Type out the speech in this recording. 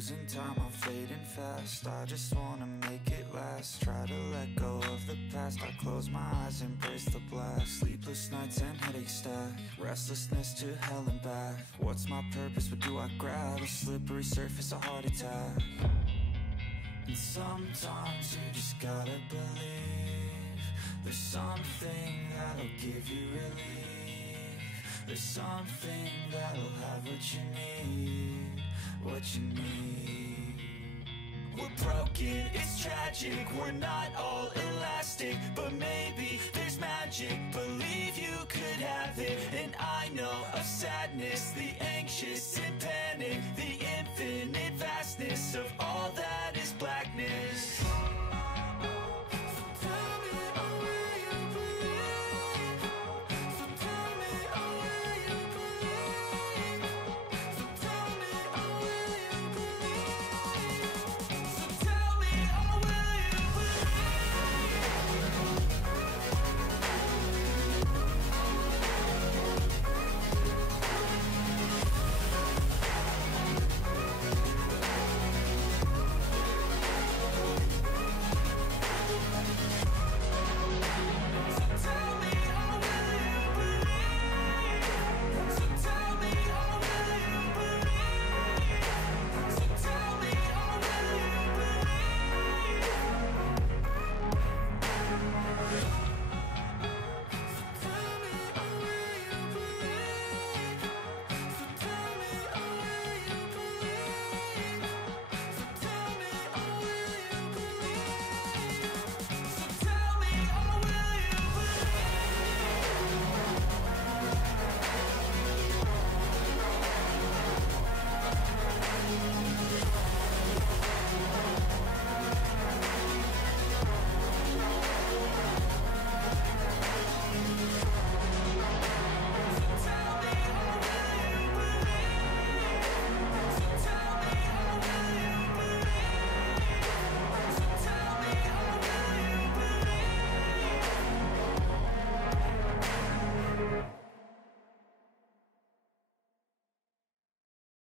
losing time, I'm fading fast. I just wanna make it last. Try to let go of the past. I close my eyes, embrace the blast. Sleepless nights and headaches stack. Restlessness to hell and back. What's my purpose, what do I grab? A slippery surface, a heart attack. And sometimes you just gotta believe there's something that'll give you relief. There's something that'll have what you need, what you need. We're broken, it's tragic, we're not all elastic, but maybe there's magic. Believe you could have it, and I know of sadness, the anxious